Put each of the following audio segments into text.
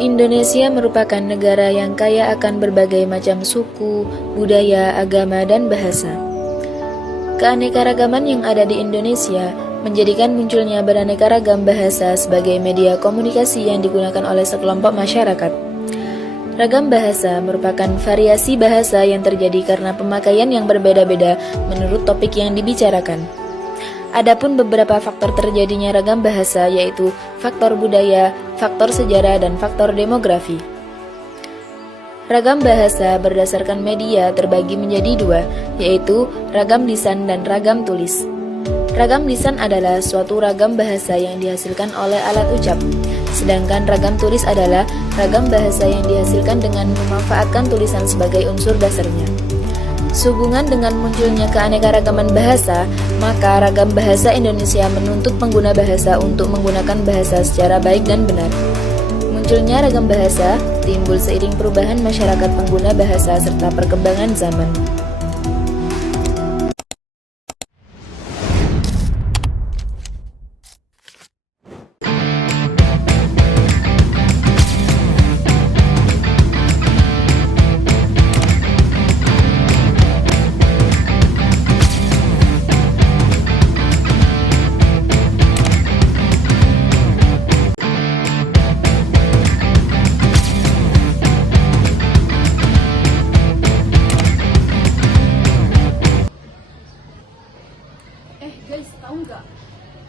Indonesia merupakan negara yang kaya akan berbagai macam suku, budaya, agama, dan bahasa. Keanekaragaman yang ada di Indonesia menjadikan munculnya beraneka ragam bahasa sebagai media komunikasi yang digunakan oleh sekelompok masyarakat. Ragam bahasa merupakan variasi bahasa yang terjadi karena pemakaian yang berbeda-beda menurut topik yang dibicarakan. Adapun beberapa faktor terjadinya ragam bahasa yaitu faktor budaya, faktor sejarah, dan faktor demografi. Ragam bahasa berdasarkan media terbagi menjadi dua, yaitu ragam lisan dan ragam tulis. Ragam lisan adalah suatu ragam bahasa yang dihasilkan oleh alat ucap, sedangkan ragam tulis adalah ragam bahasa yang dihasilkan dengan memanfaatkan tulisan sebagai unsur dasarnya. Sehubungan dengan munculnya keanekaragaman bahasa, maka ragam bahasa Indonesia menuntut pengguna bahasa untuk menggunakan bahasa secara baik dan benar. Munculnya ragam bahasa timbul seiring perubahan masyarakat pengguna bahasa serta perkembangan zaman. Guys, tahu nggak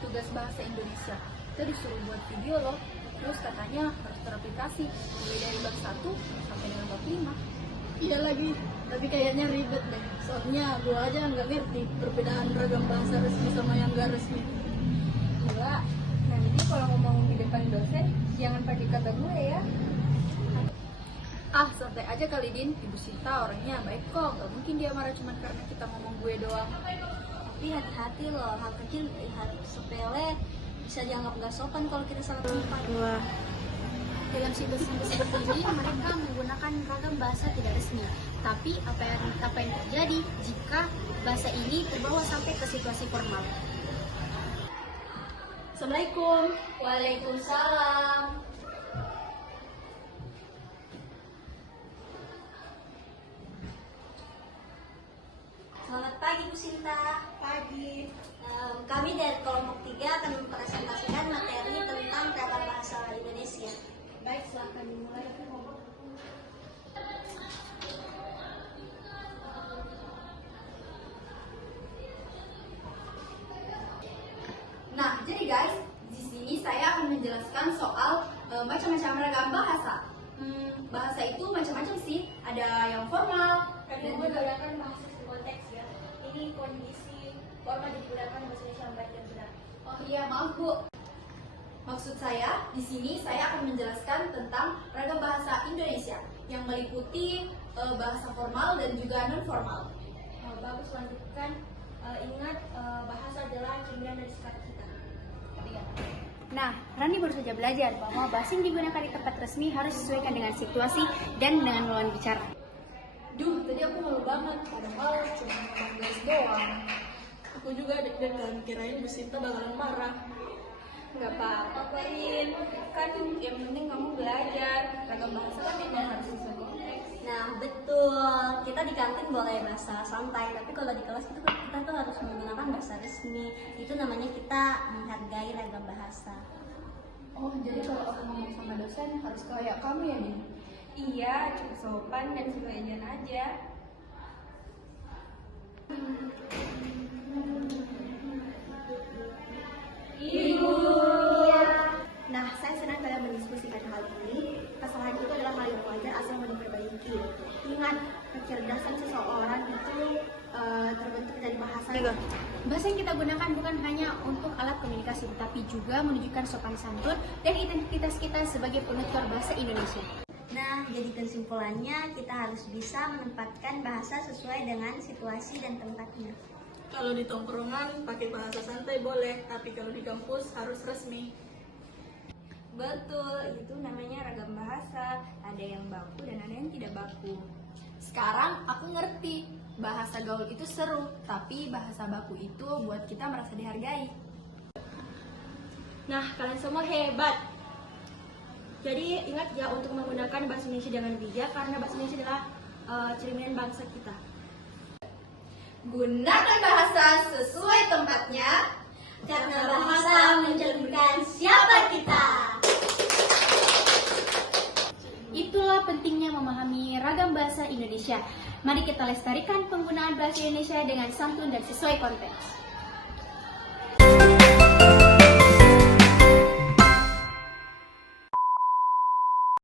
tugas bahasa Indonesia? Kita disuruh buat video loh. Terus katanya harus teraplikasi mulai dari bab 1 sampai dengan bab 5. Iya lagi, tapi kayaknya ribet deh. Soalnya gua aja nggak ngerti perbedaan ragam bahasa resmi sama yang nggak resmi. Gila, nanti kalau ngomong di depan dosen jangan pakai kata gue ya. Ah, santai aja kali Din. Ibu Sita orangnya baik kok. Gak mungkin dia marah cuma karena kita ngomong gue doang. Tapi hati-hati loh, hal kecil, hal sepele bisa dianggap gak sopan kalau kita salah tempat. Dalam situasi seperti ini mereka menggunakan ragam bahasa tidak resmi. Tapi apa yang terjadi jika bahasa ini terbawa sampai ke situasi formal? Assalamualaikum. Waalaikumsalam. Selamat pagi Bu Sinta. Pagi. Kami dari kelompok 3 akan mempresentasikan materi tentang ragam bahasa Indonesia. Baik, silakan dimulai. Nah, jadi guys, di sini saya akan menjelaskan soal macam-macam ragam bahasa. Bahasa itu macam-macam sih. Ada yang formal Kan dan gue juga gunakan bahasa konteks ya. Ini kondisi formal digunakan bahasa Indonesia yang baik dan benar. oh iya, maaf Bu. Maksud saya, di sini saya akan menjelaskan tentang ragam bahasa Indonesia yang meliputi bahasa formal dan juga non formal. Bagus, lanjutkan. Ingat, bahasa adalah cerminan dari sikap kita. Nah, Rani baru saja belajar bahwa bahasa yang digunakan di tempat resmi harus disesuaikan dengan situasi dan dengan lawan bicara. Duh, tadi aku malu banget, padahal cuma ngomong guys doang. Aku juga deg-degan, kirain Bu Sinta bakalan marah. Nggak apa-apa, Karin. Kan yang penting kamu belajar. Ragam bahasa kan memang harus sesuai konteks. Nah, betul. Kita di kantin boleh bahasa santai, tapi kalau di kelas itu kita tuh harus menggunakan bahasa resmi. Itu namanya kita menghargai ragam bahasa. Oh, jadi kalau aku ngomong sama dosen harus kayak kamu ya, Din? Iya, cukup sopan dan sesuai aja aja. Nah, saya senang kalian mendiskusikan hal ini. Kesalahan itu adalah hal yang wajar asal mau diperbaiki. Ingat, kecerdasan seseorang itu terbentuk dari bahasa. Bahasa yang kita gunakan bukan hanya untuk alat komunikasi, tetapi juga menunjukkan sopan santun dan identitas kita sebagai penutur bahasa Indonesia. Nah, jadi kesimpulannya kita harus bisa menempatkan bahasa sesuai dengan situasi dan tempatnya. Kalau di tongkrongan pakai bahasa santai boleh, tapi kalau di kampus harus resmi. Betul, itu namanya ragam bahasa. Ada yang baku dan ada yang tidak baku. Sekarang aku ngerti, bahasa gaul itu seru, tapi bahasa baku itu buat kita merasa dihargai. Nah, kalian semua hebat. Jadi ingat ya untuk menggunakan bahasa Indonesia dengan bijak karena bahasa Indonesia adalah cerminan bangsa kita. Gunakan bahasa sesuai tempatnya, Karena bahasa mencerminkan siapa kita. itulah pentingnya memahami ragam bahasa Indonesia. Mari kita lestarikan penggunaan bahasa Indonesia dengan santun dan sesuai konteks.